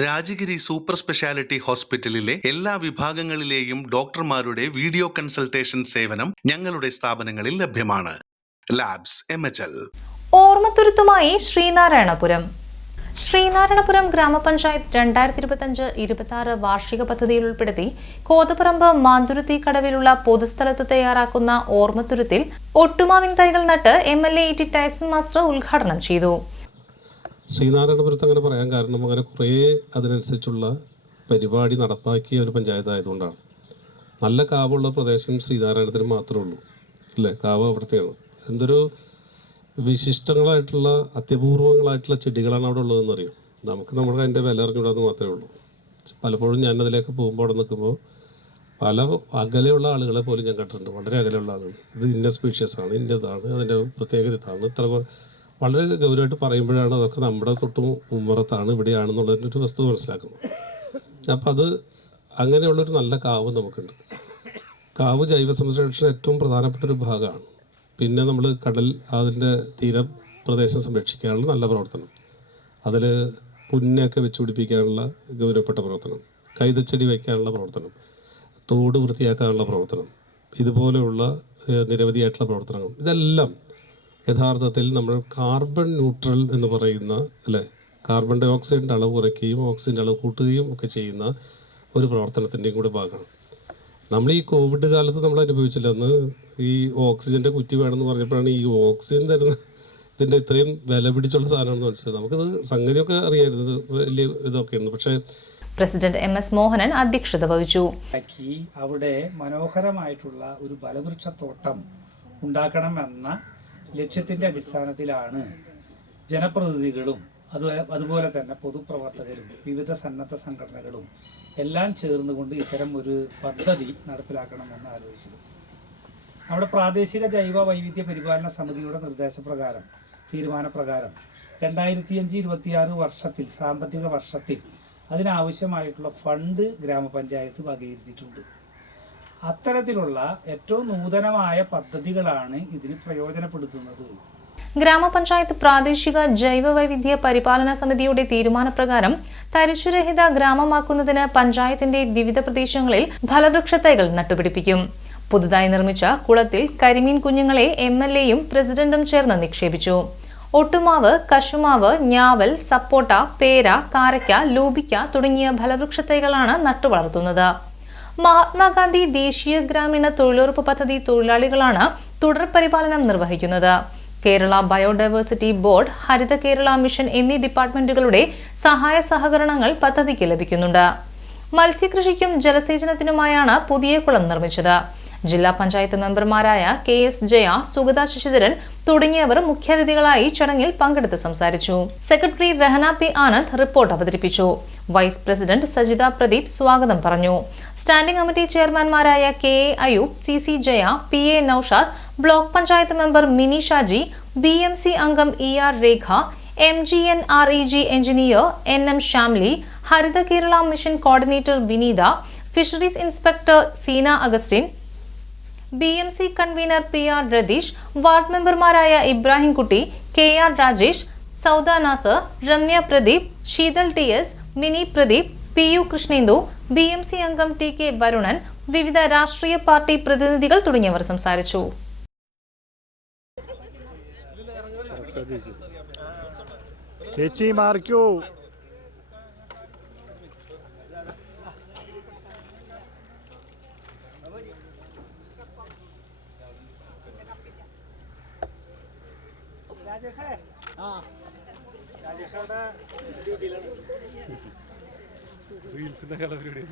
Rajagiri super speciality ഹോസ്പിറ്റലിലെ എല്ലാ വിഭാഗങ്ങളിലെയും ഡോക്ടർമാരുടെ വീഡിയോ കൺസൾട്ടേഷൻ സേവനം ഞങ്ങളുടെ സ്ഥാപനങ്ങളിൽ ലഭ്യമാണ്. Labs M H L. ഓർമ്മത്തുരുത്തുമായി Sreenarayanapuram. Sreenarayanapuram ഗ്രാമപഞ്ചായത്ത് രണ്ടായിരത്തി ഇരുപത്തഞ്ച് ഇരുപത്തി ആറ് വാർഷിക പദ്ധതിയിൽ ഉൾപ്പെടുത്തി കോതപ്പറമ്പ് മാന്തുരുത്തി കടവിലുള്ള പൊതുസ്ഥലത്ത് തയ്യാറാക്കുന്ന ഓർമ്മത്തുരുത്തിൽ ഒട്ടുമാവിൻ തൈകൾ നട്ട് M L A T Tyson master ഉദ്ഘാടനം ചെയ്തു. ശ്രീനാരായണപുരത്ത് അങ്ങനെ പറയാൻ കാരണം അങ്ങനെ കുറേ അതിനനുസരിച്ചുള്ള പരിപാടി നടപ്പാക്കിയ ഒരു പഞ്ചായത്ത് ആയതുകൊണ്ടാണ് നല്ല കാവുള്ള പ്രദേശം ശ്രീനാരായണത്തിന് മാത്രമേ ഉള്ളൂ. അല്ലേ? കാവ് അവിടുത്തെയാണ്. എന്തൊരു വിശിഷ്ടങ്ങളായിട്ടുള്ള അത്യപൂർവങ്ങളായിട്ടുള്ള ചെടികളാണ് അവിടെ ഉള്ളതെന്ന് അറിയും? നമുക്ക് നമ്മുടെ അതിന്റെ വില അറിഞ്ഞൂടാന്ന് മാത്രമേ ഉള്ളൂ. പലപ്പോഴും ഞാൻ അതിലേക്ക് പോകുമ്പോൾ അവിടെ നിൽക്കുമ്പോൾ പല അകലെയുള്ള ആളുകളെ പോലും ഞാൻ കണ്ടിട്ടുണ്ട്. വളരെ അകലെയുള്ള ആളുകൾ. ഇത് ഇന്ന സ്പീഷ്യസ് ആണ് ഇന്നതാണ് അതിന്റെ പ്രത്യേകത ഇതാണ്. ഇത്ര വളരെ ഗൗരവമായിട്ട് പറയുമ്പോഴാണ് അതൊക്കെ നമ്മുടെ തൊട്ടും ഇവിടെയാണ് ഇവിടെയാണെന്നുള്ളതിന്റെ ഒരു വസ്തുത മനസ്സിലാക്കുന്നത്. അപ്പം അത് അങ്ങനെയുള്ളൊരു നല്ല കാവ് നമുക്കുണ്ട്. കാവ് ജൈവ സംരക്ഷണ ഏറ്റവും പ്രധാനപ്പെട്ട ഒരു ഭാഗമാണ്. പിന്നെ നമ്മൾ കടൽ അതിന്റെ തീരപ്രദേശം സംരക്ഷിക്കാനുള്ള നല്ല പ്രവർത്തനം. അതിൽ പുന്നൊക്കെ വെച്ച് പിടിപ്പിക്കാനുള്ള ഗൗരവപ്പെട്ട പ്രവർത്തനം. കൈതച്ചെടി വയ്ക്കാനുള്ള പ്രവർത്തനം. തോട് വൃത്തിയാക്കാനുള്ള പ്രവർത്തനം. ഇതുപോലെയുള്ള നിരവധിയായിട്ടുള്ള പ്രവർത്തനങ്ങൾ. ഇതെല്ലാം യഥാർത്ഥത്തിൽ നമ്മൾ കാർബൺ ന്യൂട്രൽ എന്ന് പറയുന്ന അല്ലേ? കാർബൺ ഡൈ ഓക്സൈഡിന്റെ അളവ് കുറയ്ക്കുകയും ഓക്സിജന്റെ അളവ് കൂട്ടുകയും ഒക്കെ ചെയ്യുന്ന ഒരു പ്രവർത്തനത്തിന്റെയും കൂടെ ഭാഗമാണ്. നമ്മൾ ഈ കോവിഡ് കാലത്ത് നമ്മൾ അനുഭവിച്ചില്ല. അന്ന് ഈ ഓക്സിജന്റെ കുറ്റി വേണമെന്ന് പറഞ്ഞപ്പോഴാണ് ഈ ഓക്സിജൻ തരുന്ന ഇതിന്റെ ഇത്രയും വില പിടിച്ചുള്ള സാധനമാണെന്ന് മനസ്സിലായത്. നമുക്കത് സംഗതിയൊക്കെ അറിയായിരുന്നു. വലിയ ഇതൊക്കെയായിരുന്നു പക്ഷേ പ്രസിഡന്റ് എം എസ് മോഹനൻ അധ്യക്ഷത വഹിച്ചു. അവിടെ മനോഹരമായിട്ടുള്ള ഒരു ബലവൃക്ഷത്തോട്ടം ഉണ്ടാക്കണമെന്ന ലക്ഷ്യത്തിന്റെ അടിസ്ഥാനത്തിലാണ് ജനപ്രതിനിധികളും അത് അതുപോലെ തന്നെ പൊതുപ്രവർത്തകരും വിവിധ സന്നദ്ധ സംഘടനകളും എല്ലാം ചേർന്നുകൊണ്ട് ഇത്തരം ഒരു പദ്ധതി നടപ്പിലാക്കണമെന്ന് ആലോചിച്ചത്. നമ്മുടെ പ്രാദേശിക ജൈവ വൈവിധ്യ പരിപാലന സമിതിയുടെ നിർദ്ദേശപ്രകാരം തീരുമാനപ്രകാരം രണ്ടായിരത്തി അഞ്ച് ഇരുപത്തിയാറ് വർഷത്തിൽ സാമ്പത്തിക വർഷത്തിൽ അതിനാവശ്യമായിട്ടുള്ള ഫണ്ട് ഗ്രാമപഞ്ചായത്ത് വകയിരുത്തിയിട്ടുണ്ട്. അത്തരത്തിലുള്ള ഏറ്റവും നൂതനമായ പദ്ധതികളാണ് ഇതിന് പ്രയോജനപ്പെടുത്തുന്നത്. ഗ്രാമപഞ്ചായത്ത് പ്രാദേശിക ജൈവ വൈവിധ്യ പരിപാലന സമിതിയുടെ തീരുമാനപ്രകാരം തരിശുരഹിത ഗ്രാമമാക്കുന്നതിന് പഞ്ചായത്തിന്റെ വിവിധ പ്രദേശങ്ങളിൽ ഫലവൃക്ഷ തൈകൾ നട്ടുപിടിപ്പിക്കും. പുതുതായി നിർമ്മിച്ച കുളത്തിൽ കരിമീൻ കുഞ്ഞുങ്ങളെ എം എൽ എയും പ്രസിഡന്റും ചേർന്ന് നിക്ഷേപിച്ചു. ഒട്ടുമാവ് കശുമാവ് ഞാവൽ സപ്പോട്ട പേര കാരയ്ക്ക ലൂബിക്ക തുടങ്ങിയ ഫലവൃക്ഷ തൈകളാണ് നട്ടുവളർത്തുന്നത്. മഹാത്മാഗാന്ധി ദേശീയ ഗ്രാമീണ തൊഴിലുറപ്പ് പദ്ധതി തൊഴിലാളികളാണ് തുടർ പരിപാലനം നിർവഹിക്കുന്നത്. Kerala biodiversity board Haritha Kerala mission എന്നീ ഡിപ്പാർട്ട്മെന്റുകളുടെ സഹായ സഹകരണങ്ങൾ പദ്ധതിക്ക് ലഭിക്കുന്നുണ്ട്. മത്സ്യകൃഷിക്കും ജലസേചനത്തിനുമായാണ് പുതിയ കുളം നിർമ്മിച്ചത്. ജില്ലാ പഞ്ചായത്ത് മെമ്പർമാരായ കെ എസ് ജയ സുഗത ശശിധരൻ തുടങ്ങിയവർ മുഖ്യാതിഥികളായി ചടങ്ങിൽ പങ്കെടുത്ത് സംസാരിച്ചു. Secretary Rahana P Anand report അവതരിപ്പിച്ചു. വൈസ് പ്രസിഡന്റ് സജിത പ്രദീപ് സ്വാഗതം പറഞ്ഞു. Standing committee ചെയർമാൻമാരായ K A Ayoob C C Jaya P A Naushad block panchayat member Mini Shaji B M C അംഗം E R Rekha M G N R E G engineer N M Shamli Haritha Kerala mission coordinator Vineetha fisheries inspector Seena Augustine B M C convener P R Ratheesh ward മെമ്പർമാരായ Ibrahimkutty K R Rajesh Sauda Nasar Ramya Pradeep Sheethal T S Mini Pradeep P U Krishnendu B M C അംഗം T K Varunan വിവിധ രാഷ്ട്രീയ party പ്രതിനിധികൾ തുടങ്ങിയവർ സംസാരിച്ചു. ചേച്ചി മാർക്കൂ രാജേഷേ. ആ. രാജേഷ് അവിടെ റീൽസിന്റെ കളർ വീഡിയോ